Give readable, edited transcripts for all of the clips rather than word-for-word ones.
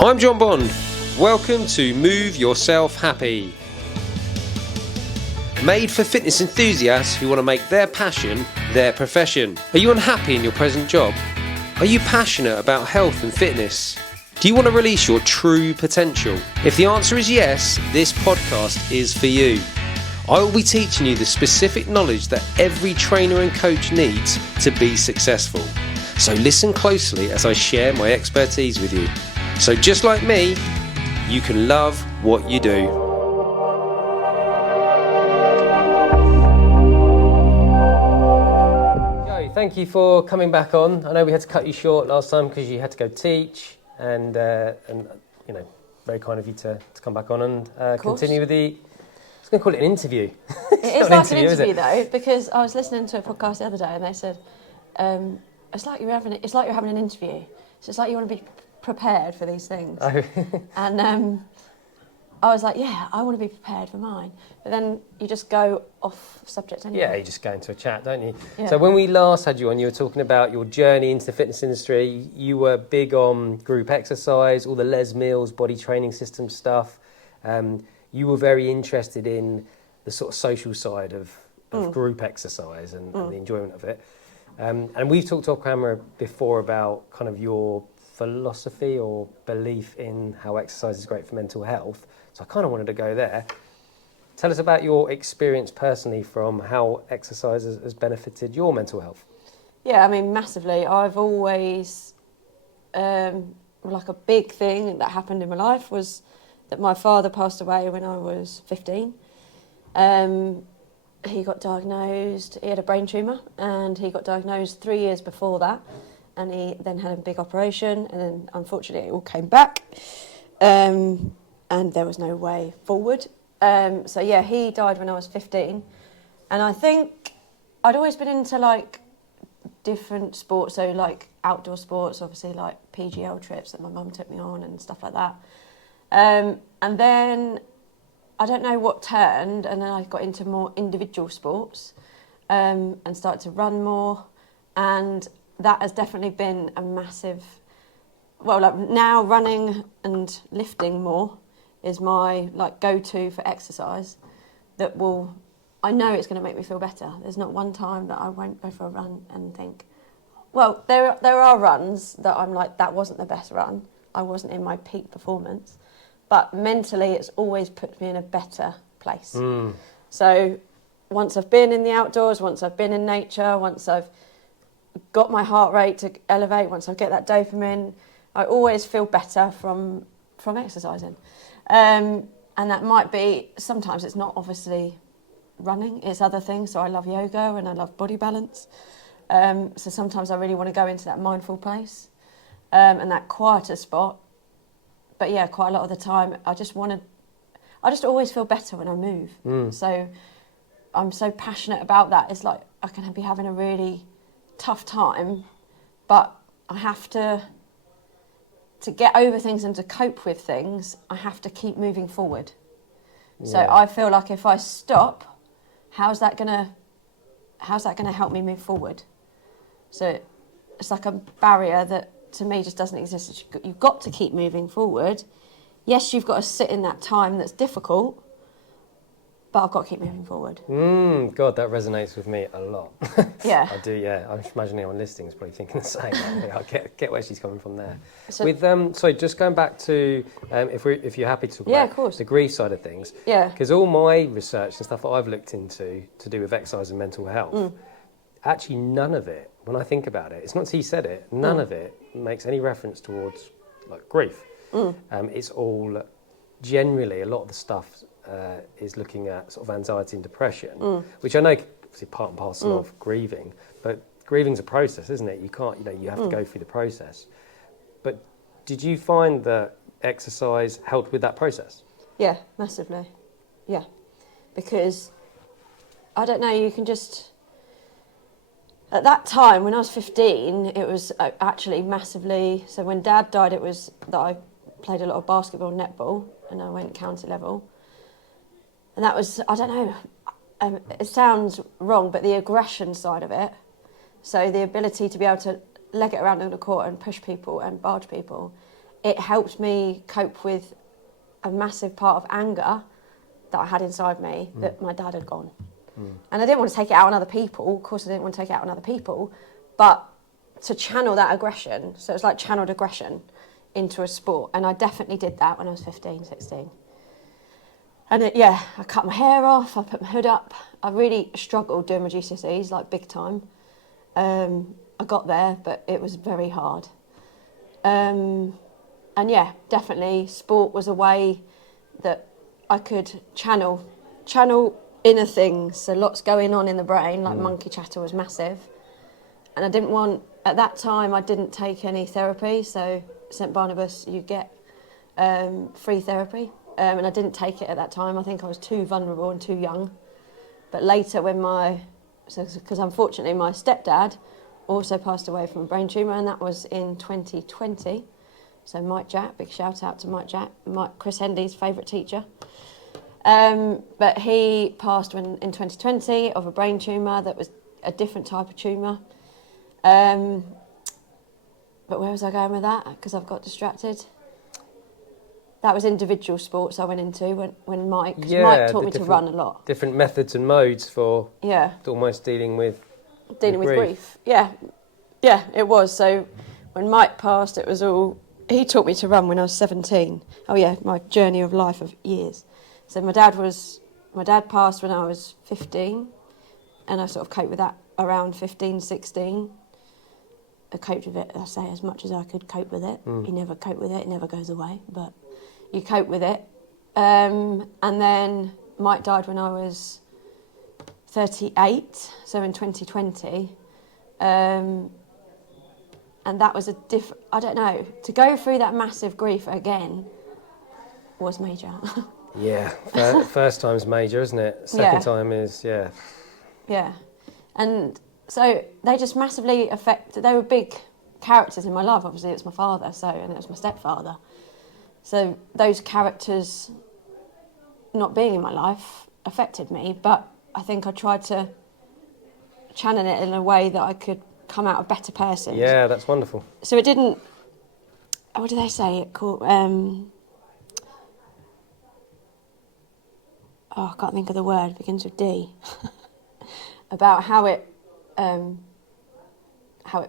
I'm Jon Bond. Welcome to Move Yourself Happy. Made for fitness enthusiasts who want to make their passion their profession. Are you unhappy in your present job? Are you passionate about health and fitness? Do you want to release your true potential? If the answer is yes, this podcast is for you. I will be teaching you the specific knowledge that every trainer and coach needs to be successful. So listen closely as I share my expertise with you. So just like me, you can love what you do. Jo, thank you for coming back on. I know we had to cut you short last time because you had to go teach, and you know, very kind of you to come back on and continue with the. I was going to call it an interview. It is like an interview though, because I was listening to a podcast the other day and they said it's like you're having an interview. So it's like you want to be prepared for these things. Oh. And I was like, yeah, I want to be prepared for mine. But then you just go off subject anyway. Yeah, you just go into a chat, don't you? Yeah. So when we last had you on, you were talking about your journey into the fitness industry. You were big on group exercise, all the Les Mills body training system stuff. You were very interested in the sort of social side of group exercise and the enjoyment of it. And we've talked off camera before about kind of your philosophy or belief in how exercise is great for mental health. So I kind of wanted to go there. Tell us about your experience personally from how exercise has benefited your mental health. Yeah, I mean, massively. I've always, like a big thing that happened in my life was that my father passed away when I was 15. He got diagnosed, he had a brain tumour, and he got diagnosed 3 years before that. And he then had a big operation, and then unfortunately it all came back, and there was no way forward. So yeah, he died when I was 15, and I think I'd always been into like different sports, so like outdoor sports, obviously like PGL trips that my mum took me on and stuff like that. And then I don't know what turned, and then I got into more individual sports, and started to run more, and that has definitely been a massive, well, like now running and lifting more is my like go-to for exercise. That will, I know it's going to make me feel better. There's not one time that I won't go for a run and think, well, there are runs that I'm like, that wasn't the best run. I wasn't in my peak performance. But mentally, it's always put me in a better place. So once I've been in the outdoors, once I've been in nature, once I've got my heart rate to elevate, once I get that dopamine, I always feel better from exercising. And that might be, sometimes it's not obviously running, it's other things. So I love yoga and I love body balance. So sometimes I really want to go into that mindful place and that quieter spot. But yeah, quite a lot of the time, I just always feel better when I move. So I'm so passionate about that. It's like I can be having a really tough time, but I have to get over things and to cope with things, I have to keep moving forward. Yeah. So I feel like if I stop, how's that gonna help me move forward? So it's like a barrier that to me just doesn't exist. You've got to keep moving forward. Yes, you've got to sit in that time that's difficult, but I've got to keep moving forward. God, that resonates with me a lot. Yeah. I do, yeah. I'm just imagining anyone listening is probably thinking the same. I get where she's coming from there. So, with sorry, just going back to if you're happy to talk of about course. The grief side of things. Yeah. Because all my research and stuff that I've looked into to do with exercise and mental health, actually none of it, when I think about it, it's not until you said it, none of it makes any reference towards like grief. It's all generally a lot of the stuff is looking at sort of anxiety and depression, which I know is part and parcel of grieving, but grieving's a process, isn't it? You can't, you have to go through the process. But did you find that exercise helped with that process? Yeah, massively. Yeah, because I don't know, you can just, at that time when I was 15, it was actually massively, so when Dad died, it was that I played a lot of basketball and netball, and I went county level. And that was, I don't know, it sounds wrong, but the aggression side of it, so the ability to be able to leg it around in the court and push people and barge people, it helped me cope with a massive part of anger that I had inside me that my dad had gone. And I didn't want to take it out on other people. Of course, I didn't want to take it out on other people. But to channel that aggression, so it was like channeled aggression into a sport. And I definitely did that when I was 15, 16. And I cut my hair off, I put my hood up. I really struggled doing my GCSEs, like big time. I got there, but it was very hard. And yeah, definitely sport was a way that I could channel inner things. So lots going on in the brain, like monkey chatter was massive. And I didn't want, at that time, I didn't take any therapy. So St Barnabas, you get free therapy. And I didn't take it at that time. I think I was too vulnerable and too young. But later because unfortunately my stepdad also passed away from a brain tumour, and that was in 2020. So Mike Jack, big shout out to Mike Jack, Chris Hendy's favourite teacher. But he passed in 2020 of a brain tumour that was a different type of tumour. But where was I going with that? Because I've got distracted. That was individual sports I went into when Mike taught me to run a lot. Different methods and modes for almost dealing with grief. Yeah, it was. So when Mike passed, it was all, he taught me to run when I was 17. Oh yeah, my journey of life of years. So my dad passed when I was 15, and I sort of coped with that around 15, 16. I coped with it, I say, as much as I could cope with it. You never cope with it, it never goes away, but you cope with it. And then Mike died when I was 38, so in 2020. And that was I don't know, to go through that massive grief again was major. Yeah, first time's major, isn't it? Second time is, Yeah, and so they just massively they were big characters in my life. Obviously, it's my father, and it was my stepfather. So those characters not being in my life affected me, but I think I tried to channel it in a way that I could come out a better person. Yeah, that's wonderful. So it didn't, what do they say it called? I can't think of the word, it begins with D. About how it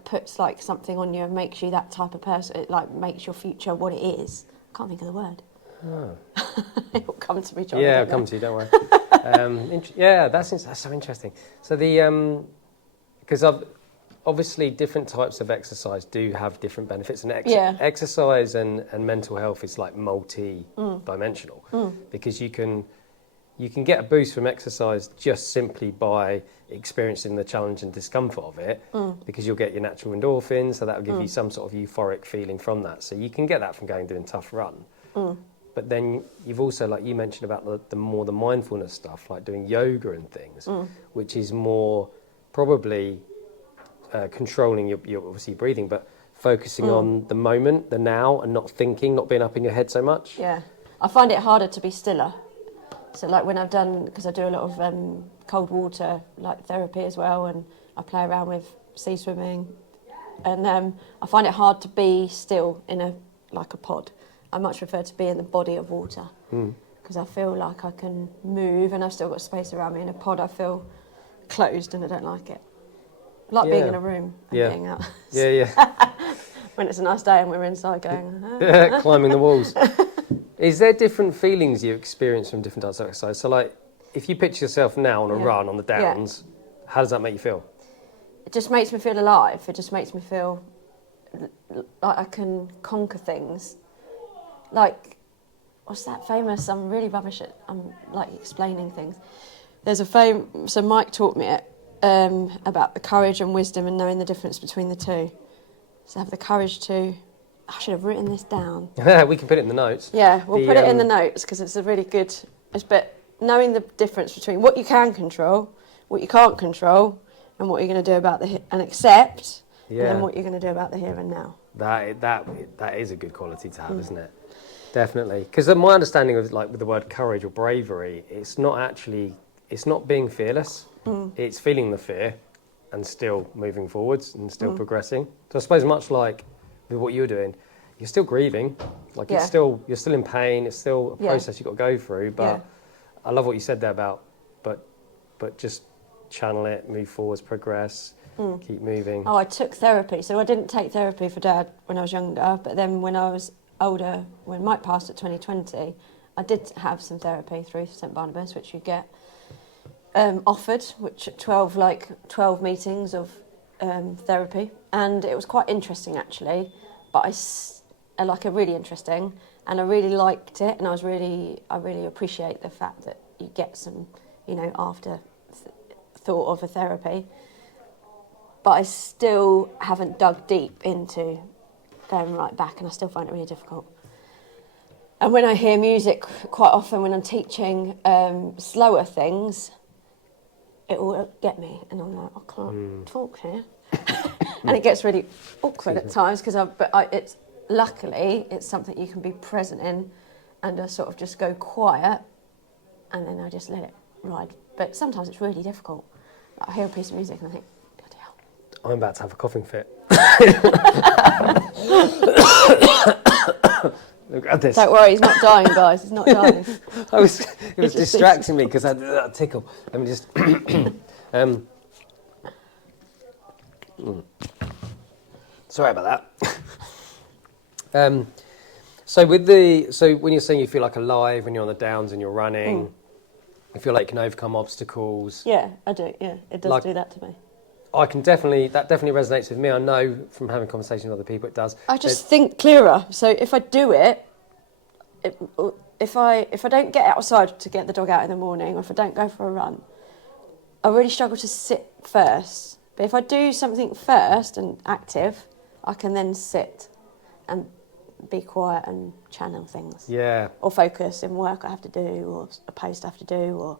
puts like something on you and makes you that type of person. It like makes your future what it is. I can't think of the word. Oh. It'll come to me, Jon. Yeah, it'll come to you, don't worry. That's so interesting. So because obviously different types of exercise do have different benefits, and exercise and mental health is like multi-dimensional because you can get a boost from exercise just simply by experiencing the challenge and discomfort of it, because you'll get your natural endorphins, so that will give you some sort of euphoric feeling from that. So you can get that from doing tough run. But then you've also, like you mentioned about the more the mindfulness stuff, like doing yoga and things, which is more probably controlling your obviously breathing, but focusing on the moment, the now, and not thinking, not being up in your head so much. Yeah, I find it harder to be stiller. So like when I've done, because I do a lot of cold water like therapy as well, and I play around with sea swimming, and I find it hard to be still in a pod. I much prefer to be in the body of water because I feel like I can move and I've still got space around me. In a pod I feel closed and I don't like it. I like being in a room and being out. When it's a nice day and we're inside going... climbing the walls. Is there different feelings you experience from different types of exercise? So like, if you picture yourself now on a run on the downs, how does that make you feel? It just makes me feel alive. It just makes me feel like I can conquer things. Like, what's that famous? I'm really rubbish at like explaining things. There's so Mike taught me it about the courage and wisdom and knowing the difference between the two. So have the courage to... I should have written this down. We can put it in the notes. Yeah, we'll put it in the notes because it's a really good... But knowing the difference between what you can control, what you can't control, and what you're going to do about and accept, and then what you're going to do about the here and now. That is a good quality to have, isn't it? Definitely. Because my understanding of like with the word courage or bravery, it's not being fearless. It's feeling the fear and still moving forwards and still progressing. So I suppose much like with what you're doing, you're still grieving. Like you're still in pain. It's still a process you've got to go through. But I love what you said there about, but just channel it, move forwards, progress, keep moving. Oh, I took therapy. So I didn't take therapy for Dad when I was younger, but then when I was older, when Mike passed at 2020, I did have some therapy through St Barnabas, which you get offered, which 12 meetings of therapy, and it was quite interesting actually. But really interesting, and I really liked it, and I really appreciate the fact that you get some, after thought of a therapy. But I still haven't dug deep into going right back, and I still find it really difficult. And when I hear music, quite often when I'm teaching slower things, it will get me, and I'm like, I can't talk here. And it gets really awkward at times, because luckily it's something you can be present in, and I sort of just go quiet, and then I just let it ride. But sometimes it's really difficult. I hear a piece of music and I think, bloody hell. I'm about to have a coughing fit. Look at this. Don't worry, he's not dying, guys. He's not dying. It was distracting me because I had that tickle. Let me just. Sorry about that. So when you're saying you feel like alive when you're on the downs and you're running, you feel like you can overcome obstacles. Yeah, I do. Yeah, it does do that to me. That definitely resonates with me. I know from having conversations with other people it does. I just think clearer. So if I do it, if I don't get outside to get the dog out in the morning, or if I don't go for a run, I really struggle to sit first. But if I do something first and active, I can then sit and be quiet and channel things. Yeah. Or focus in work I have to do, or a post I have to do, or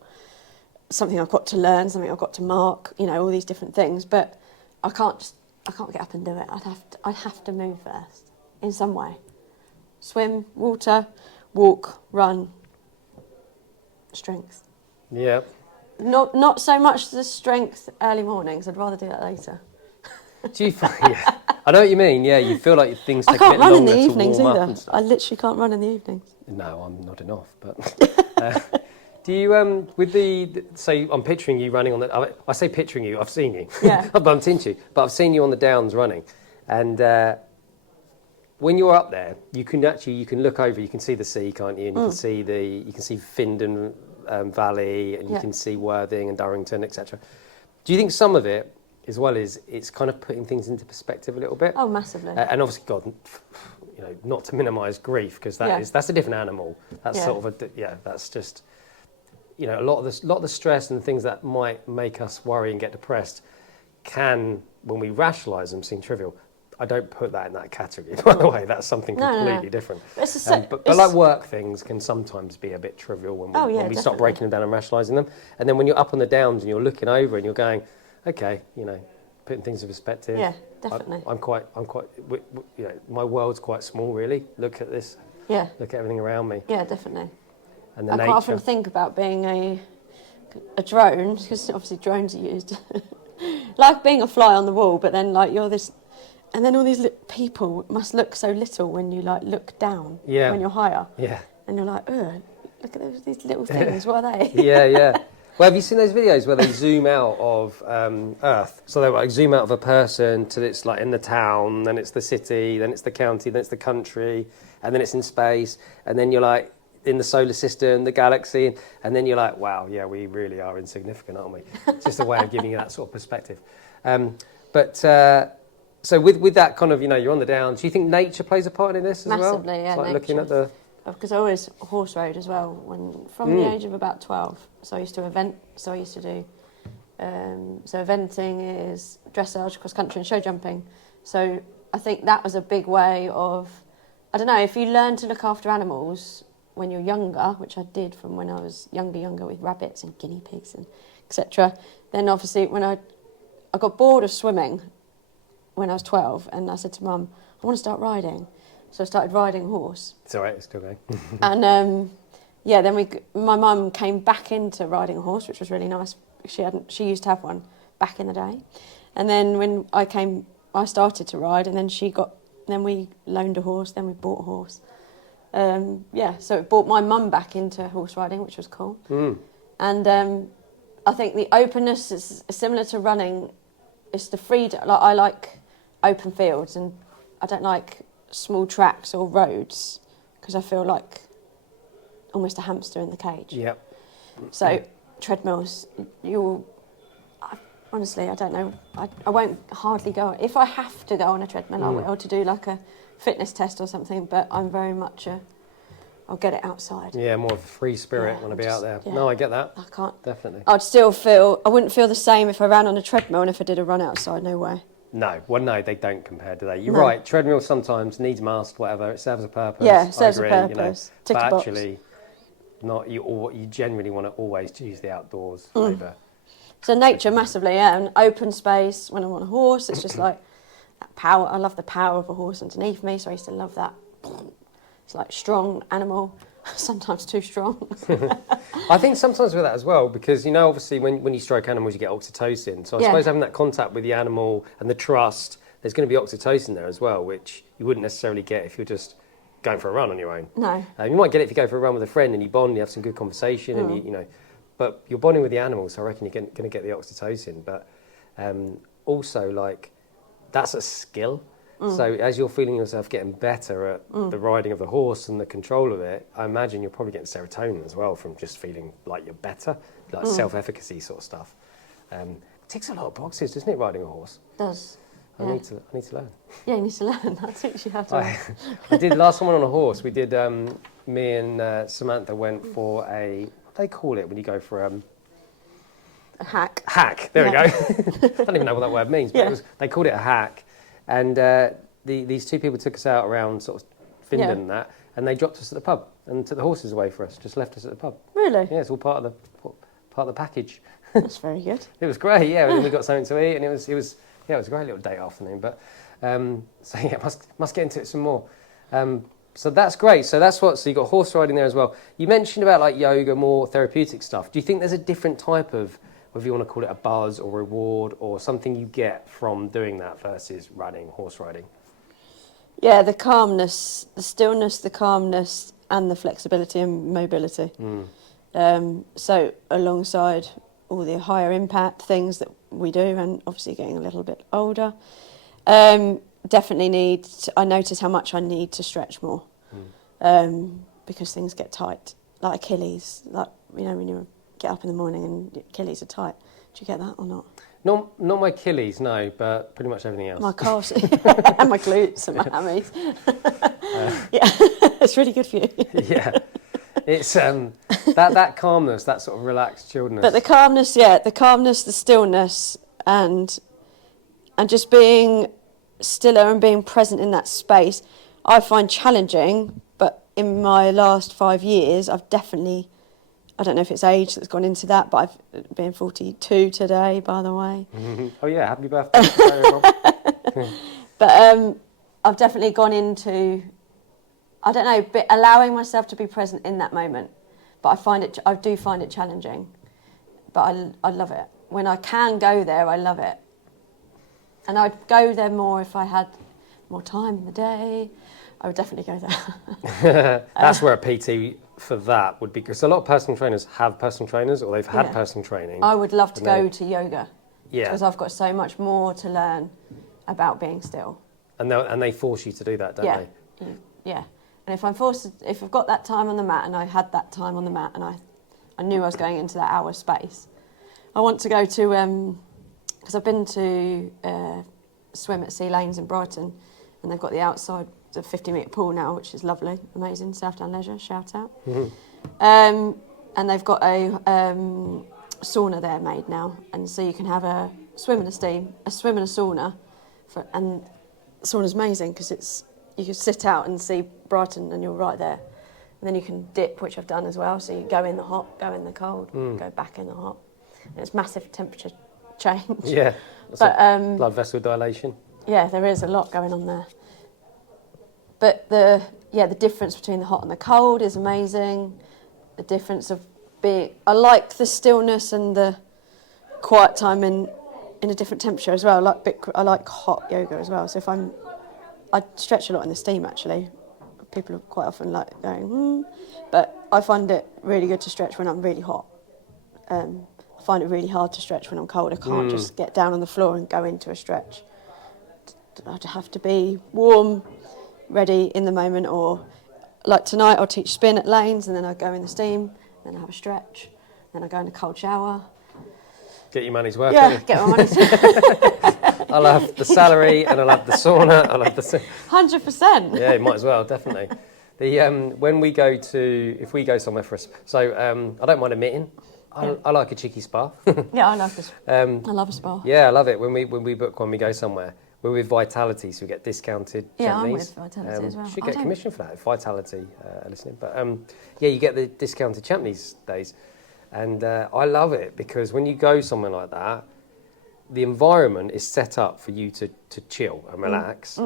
something I've got to learn, something I've got to mark, all these different things. But I can't get up and do it. I'd have to move first in some way. Swim, water, walk, run, strength. Yeah. Not so much the strength early mornings. I'd rather do that later. Do you find? Yeah. I know what you mean. Yeah, you feel like things take a bit longer. I can't run in longer the to evenings warm up either. and stuff. I literally can't run in the evenings. No, I'm nodding off. But do you with the? So I'm picturing you running on the. I say picturing you. I've seen you. Yeah. I've bumped into you, but I've seen you on the downs running, and when you're up there, you can look over. You can see the sea, can't you? And you can see Findon Valley, and you can see Worthing and Durrington, etc. Do you think some of it, as well, is it's kind of putting things into perspective a little bit? Oh, massively. And obviously, God, not to minimise grief, because that's a different animal. That's sort of that's just a lot of the stress and things that might make us worry and get depressed can, when we rationalise them, seem trivial. I don't put that in that category, by the way. That's something completely different. But like work things can sometimes be a bit trivial when we start breaking them down and rationalising them. And then when you're up on the downs and you're looking over and you're going, okay, putting things in perspective. Yeah, definitely. I'm quite. My world's quite small, really. Look at this. Yeah. Look at everything around me. Yeah, definitely. And the I nature. quite often think about being a drone, because obviously drones are used. Like being a fly on the wall, but then you're this. And then all these people must look so little when you look down when you're higher. Yeah. And you're like, ugh, look at these little things. What are they? Yeah. Well, have you seen those videos where they zoom out of Earth? So they zoom out of a person till it's in the town, then it's the city, then it's the county, then it's the country, and then it's in space, and then you're in the solar system, the galaxy, and then you're like, wow, yeah, we really are insignificant, aren't we? It's just a way of giving you that sort of perspective. So with that kind of, you're on the downs, do you think nature plays a part in this as well? Massively, yeah. It's looking at the... Because I always horse rode as well, from the age of about 12. So I used to event, so I used to do... so eventing is dressage, cross country and show jumping. So I think that was a big way of... I don't know, if you learn to look after animals when you're younger, which I did from when I was younger with rabbits and guinea pigs and etc., then obviously when I got bored of swimming when I was 12, and I said to Mum, I want to start riding. So I started riding a horse. It's all right, it's still going. And then my mum came back into riding a horse, which was really nice. She used to have one back in the day. And then when I started to ride, and then she got then we loaned a horse, then we bought a horse. So it brought my mum back into horse riding, which was cool. And I think the openness is similar to running. It's the freedom. Like, I like open fields, and I don't like small tracks or roads because I feel like almost a hamster in the cage. Yep. So treadmills, honestly, I don't know. I won't hardly go. If I have to go on a treadmill, I will, to do like a fitness test or something. But I'm very much I'll get it outside. Yeah, more of a free spirit, want to be out there. Yeah. No, I get that. I can't. Definitely. I wouldn't feel the same if I ran on a treadmill and if I did a run outside, no way. No, no, they don't compare, do they? You're right, treadmill sometimes needs mast, whatever, it serves a purpose. Yeah, it serves a purpose. You know, but actually, you genuinely want to always choose the outdoors over. So nature massively, and open space. When I'm on a horse, it's just like that power. I love the power of a horse underneath me, so I used to love that. It's like strong animal, sometimes too strong. I think sometimes with that as well, because, obviously when you stroke animals, you get oxytocin. So I suppose having that contact with the animal and the trust, there's going to be oxytocin there as well, which you wouldn't necessarily get if you're just going for a run on your own. No. You might get it if you go for a run with a friend and you bond, you have some good conversation, and but you're bonding with the animals, so I reckon you're going to get the oxytocin. But also, like, that's a skill. So as you're feeling yourself getting better at the riding of the horse and the control of it, I imagine you're probably getting serotonin as well from just feeling like you're better, like self-efficacy sort of stuff. Ticks a lot of boxes, doesn't it, riding a horse? It does. I need to learn. Yeah, you need to learn. I'll teach you how to. I did last one on a horse. We did. Me and Samantha went for what do they call it when you go for a hack. Hack. There we go. I don't even know what that word means, but they called it a hack. And these two people took us out around sort of Findon and that, and they dropped us at the pub and took the horses away for us. Just left us at the pub. Really? Yeah, it's all part of the package. That's very good. It was great. Yeah, and then we got something to eat, and it was a great little day afternoon. But must get into it some more. So that's great. So you got horse riding there as well. You mentioned about like yoga, more therapeutic stuff. Do you think there's a different type of, whether you want to call it a buzz or reward or something you get from doing that versus horse riding? Yeah, the calmness, the stillness, the calmness, and the flexibility and mobility. So alongside all the higher impact things that we do, and obviously getting a little bit older, definitely I notice how much I need to stretch more, because things get tight, like Achilles, when you get up in the morning and your Achilles are tight. Do you get that or not? Not my Achilles, no, but pretty much everything else. My calves and my glutes and my hammies. Yeah, it's really good for you. Yeah, it's that calmness, that sort of relaxed, chilledness. But the calmness, the stillness, and just being stiller and being present in that space, I find challenging. But in my last 5 years, I've definitely, I don't know if it's age that's gone into that, but I've been 42 today, by the way. Oh yeah, happy birthday. But I've definitely gone into, I don't know, allowing myself to be present in that moment. But I do find it challenging. But I love it. When I can go there, I love it. And I'd go there more if I had more time in the day. I would definitely go there. That's where a PT for that would be, because a lot of personal trainers have personal trainers or they've had personal training. I would love to go to yoga. Yeah. Because I've got so much more to learn about being still. And they force you to do that, don't they? Yeah. And if I've got that time on the mat and I had that time on the mat and I knew I was going into that hour space, I want to go to, because I've been to swim at Sea Lanes in Brighton, and they've got the outside, the 50-metre pool now, which is lovely, amazing, Southdown Leisure, shout out. And they've got a sauna there made now, and so you can have a swim and a steam, a swim and a sauna, and the sauna's amazing because you can sit out and see Brighton and you're right there. And then you can dip, which I've done as well, so you go in the hot, go in the cold, go back in the hot. And it's massive temperature change. Yeah, but blood vessel dilation. Yeah, there is a lot going on there. But the difference between the hot and the cold is amazing. The difference of I like the stillness and the quiet time in a different temperature as well. I like hot yoga as well. So if I'm I stretch a lot in the steam actually. People are quite often like going, but I find it really good to stretch when I'm really hot. I find it really hard to stretch when I'm cold. I can't just get down on the floor and go into a stretch. I'd have to be warm, ready in the moment, or like tonight I'll teach spin at lanes and then I go in the steam, then I have a stretch, then I go in a cold shower. Get your money's worth. Yeah, get my money's worth. I'll have the salary and I'll have the sauna. I'll have the 100%. Yeah, you might as well, definitely. When we go if we go somewhere for I don't mind admitting, I like a cheeky spa. Yeah, I love this. I love a spa. Yeah, I love it. When we book when we go somewhere, we're with Vitality, so we get discounted. Yeah, Champneys. I'm with Vitality as well. Should get commission for that if Vitality are listening. But yeah, you get the discounted Champneys days. And I love it because when you go somewhere like that, the environment is set up for you to chill and relax.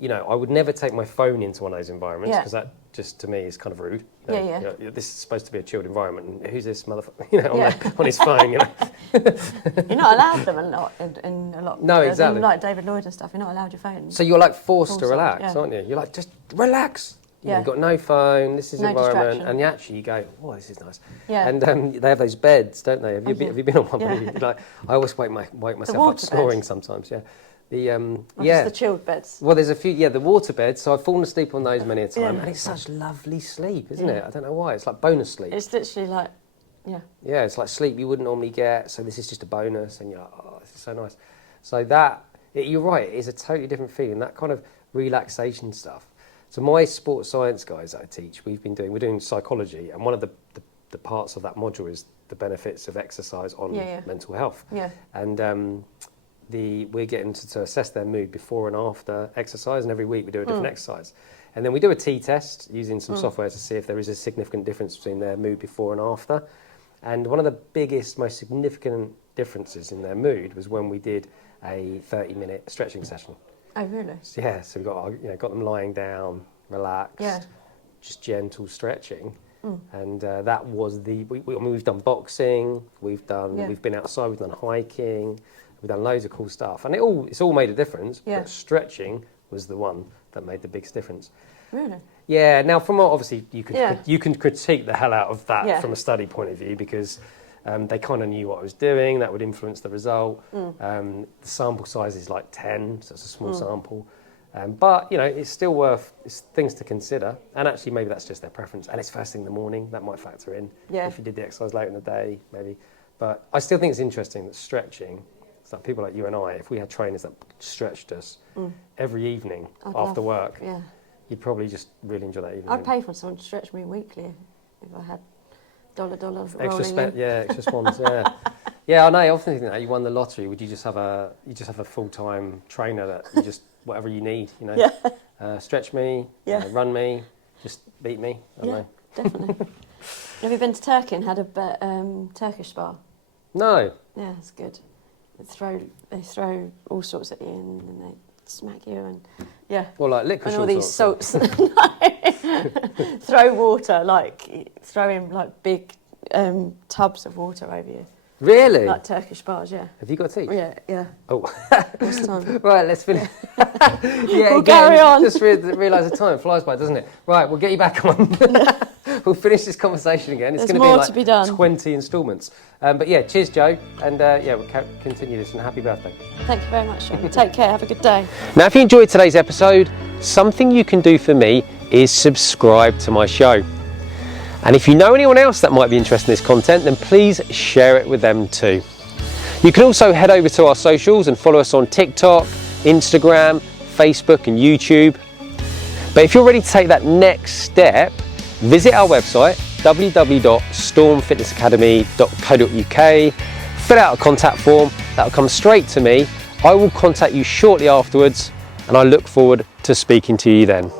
You know, I would never take my phone into one of those environments because that just to me is kind of rude. You know, you know, this is supposed to be a chilled environment, and who's this motherfucker? You know, on his phone. You know, you're not allowed them a lot in a lot. No, exactly. Like David Lloyd and stuff, you're not allowed your phone. So you're like forced to relax, aren't you? You're like, just relax. You've got no phone, this is no environment, and you go, oh, this is nice. Yeah. And they have those beds, don't they? Have you been on one? Yeah. Like, I always wake myself up snoring sometimes. Yeah. Just the chilled beds. Well, there's a few. The water beds. So I've fallen asleep on those many a time, and it's such lovely sleep, isn't it? I don't know why. It's like bonus sleep. It's literally like, yeah, it's like sleep you wouldn't normally get. So this is just a bonus, and you're like, oh, this is so nice. So you're right. It is a totally different feeling. That kind of relaxation stuff. So my sports science guys that I teach, we're doing psychology, and one of the parts of that module is the benefits of exercise on mental health. Yeah. And we're getting to assess their mood before and after exercise, and every week we do a different exercise. And then we do a T-test using some software to see if there is a significant difference between their mood before and after. And one of the biggest, most significant differences in their mood was when we did a 30-minute stretching session. Oh, really? Yeah, so we got them lying down, relaxed, just gentle stretching. And that was we've done boxing, we've been outside, we've done hiking, we've done loads of cool stuff, and it's all made a difference. But stretching was the one that made the biggest difference. Really? Yeah. Now, from obviously you can critique the hell out of that from a study point of view because they kind of knew what I was doing. That would influence the result. The sample size is like 10, so it's a small sample. But, you know, it's still it's things to consider. And actually, maybe that's just their preference. And it's first thing in the morning. That might factor in. Yeah. If you did the exercise later in the day, maybe. But I still think it's interesting that stretching, it's like people like you and I, if we had trainers that stretched us every evening after work, you'd probably just really enjoy that evening. I'd pay for someone to stretch me weekly if I had dollar extra spons, yeah. I know. I often think that you won the lottery. Would you just have a full-time trainer that you just whatever you need, you know, stretch me, run me, just beat me. I don't know. Definitely. Have you been to Turkey and had a Turkish spa? No. Yeah, it's good. They throw all sorts at you and then they smack you and Well, like licorice and all these salts. Throw water, throwing like big tubs of water over you. Really? Like Turkish spas, yeah. Have you got teeth? Yeah. Oh. This time. Right, let's finish. We'll carry on. Just realise the time flies by, doesn't it? Right, we'll get you back on. We'll finish this conversation again. It's going to be like 20 instalments. But yeah, cheers, Jo. And we'll continue this. And happy birthday. Thank you very much, Jon. Take care. Have a good day. Now, if you enjoyed today's episode, something you can do for me is subscribe to my show. And if you know anyone else that might be interested in this content, then please share it with them too. You can also head over to our socials and follow us on TikTok, Instagram, Facebook and YouTube. But if you're ready to take that next step, visit our website, www.stormfitnessacademy.co.uk, fill out a contact form, that will come straight to me. I will contact you shortly afterwards and I look forward to speaking to you then.